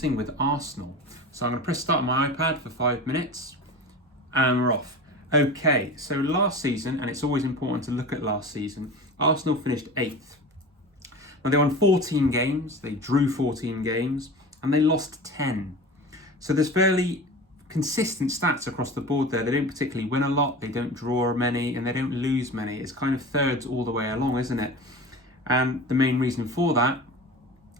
starting with Arsenal. So I'm going to press start on my iPad for 5 minutes and we're off. Okay, so last season, and it's always important to look at last season, Arsenal finished 8th. Now they won 14 games, they drew 14 games, and they lost 10. So there's fairly consistent stats across the board there. They don't particularly win a lot, they don't draw many, and they don't lose many. It's kind of thirds all the way along, isn't it? And the main reason for that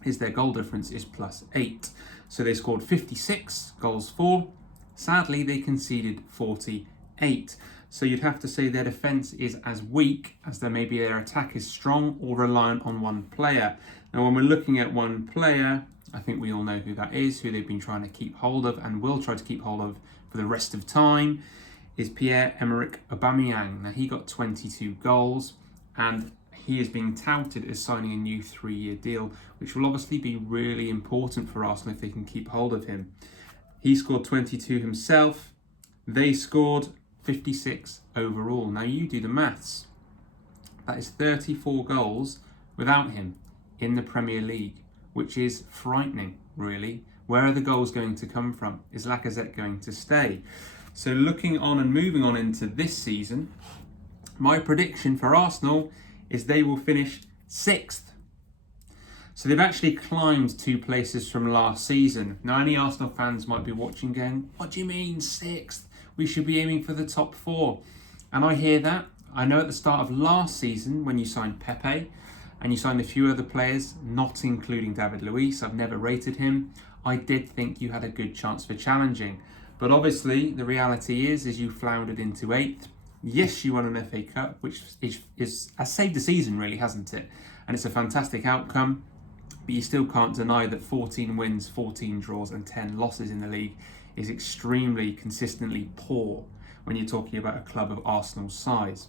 is their goal difference is +8. So they scored 56 goals for. Sadly, they conceded 48. So you'd have to say their defence is as weak as maybe their attack is strong or reliant on one player. Now, when we're looking at one player, I think we all know who that is, who they've been trying to keep hold of and will try to keep hold of for the rest of time, is Pierre-Emerick Aubameyang. Now, he got 22 goals and he is being touted as signing a new 3-year deal, which will obviously be really important for Arsenal if they can keep hold of him. He scored 22 himself. They scored 56 overall. Now you do the maths. That is 34 goals without him in the Premier League, which is frightening, really. Where are the goals going to come from? Is Lacazette going to stay? So looking on and moving on into this season, my prediction for Arsenal is they will finish 6th. So they've actually climbed 2 places from last season. Now, any Arsenal fans might be watching going, what do you mean 6th? We should be aiming for the top 4. And I hear that. I know at the start of last season, when you signed Pepe and you signed a few other players, not including David Luiz, I've never rated him, I did think you had a good chance for challenging. But obviously, the reality is you floundered into 8th. Yes, you won an FA Cup, which has saved the season, really, hasn't it? And it's a fantastic outcome, but you still can't deny that 14 wins, 14 draws and 10 losses in the league is extremely consistently poor when you're talking about a club of Arsenal's size.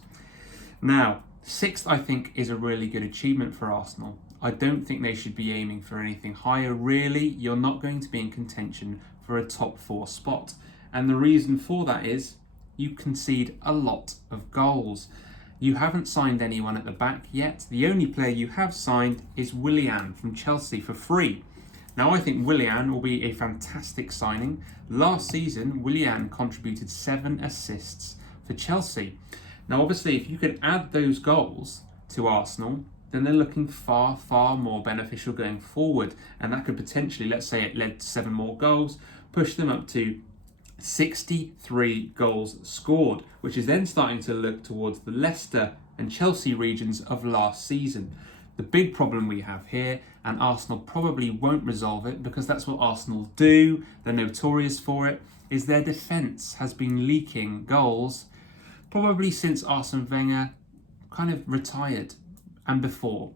Now, 6th, I think, is a really good achievement for Arsenal. I don't think they should be aiming for anything higher, really. You're not going to be in contention for a top 4 spot. And the reason for that is you concede a lot of goals. You haven't signed anyone at the back yet. The only player you have signed is Willian from Chelsea for free. Now, I think Willian will be a fantastic signing. Last season, Willian contributed 7 assists for Chelsea. Now, obviously, if you could add those goals to Arsenal, then they're looking far, far more beneficial going forward. And that could potentially, let's say it led to 7 more goals, push them up to 63 goals scored, which is then starting to look towards the Leicester and Chelsea regions of last season. The big problem we have here, and Arsenal probably won't resolve it because that's what Arsenal do, they're notorious for it, is their defence has been leaking goals probably since Arsene Wenger kind of retired and before.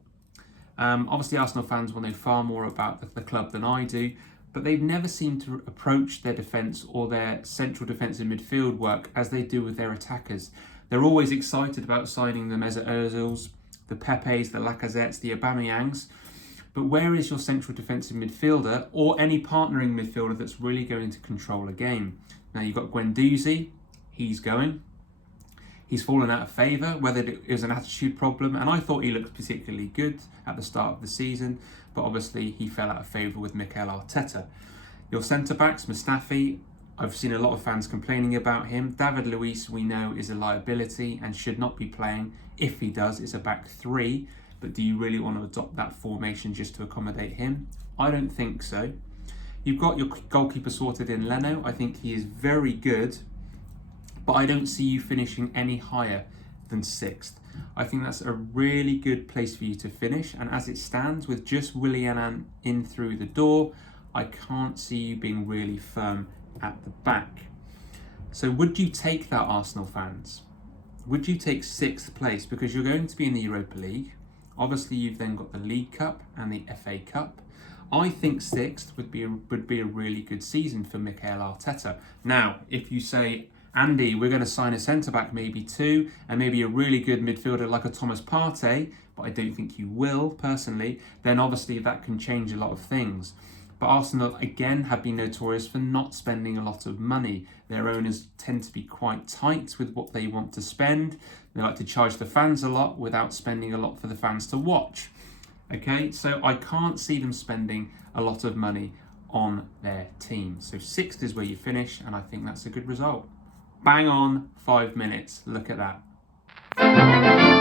Obviously Arsenal fans will know far more about the club than I do, but they've never seemed to approach their defence or their central defensive midfield work as they do with their attackers. They're always excited about signing the Mesut Ozils, the Pepes, the Lacazettes, the Aubameyangs, but where is your central defensive midfielder or any partnering midfielder that's really going to control a game? Now you've got Guendouzi, he's going. He's fallen out of favour, whether it was an attitude problem, and I thought he looked particularly good at the start of the season, but obviously he fell out of favour with Mikel Arteta. Your centre-backs, Mustafi, I've seen a lot of fans complaining about him. David Luiz, we know, is a liability and should not be playing. If he does, it's a back 3, but do you really want to adopt that formation just to accommodate him? I don't think so. You've got your goalkeeper sorted in Leno. I think he is very good, but I don't see you finishing any higher than 6th. I think that's a really good place for you to finish, and as it stands, with just Willian in through the door, I can't see you being really firm at the back. So would you take that, Arsenal fans? Would you take 6th place? Because you're going to be in the Europa League. Obviously, you've then got the League Cup and the FA Cup. I think 6th would be a really good season for Mikel Arteta. Now, if you say, Andy, we're going to sign a centre-back, maybe 2, and maybe a really good midfielder like a Thomas Partey, but I don't think you will, personally, then obviously that can change a lot of things. But Arsenal, again, have been notorious for not spending a lot of money. Their owners tend to be quite tight with what they want to spend. They like to charge the fans a lot without spending a lot for the fans to watch. Okay, so I can't see them spending a lot of money on their team. So 6th is where you finish, and I think that's a good result. Bang on 5 minutes. Look at that.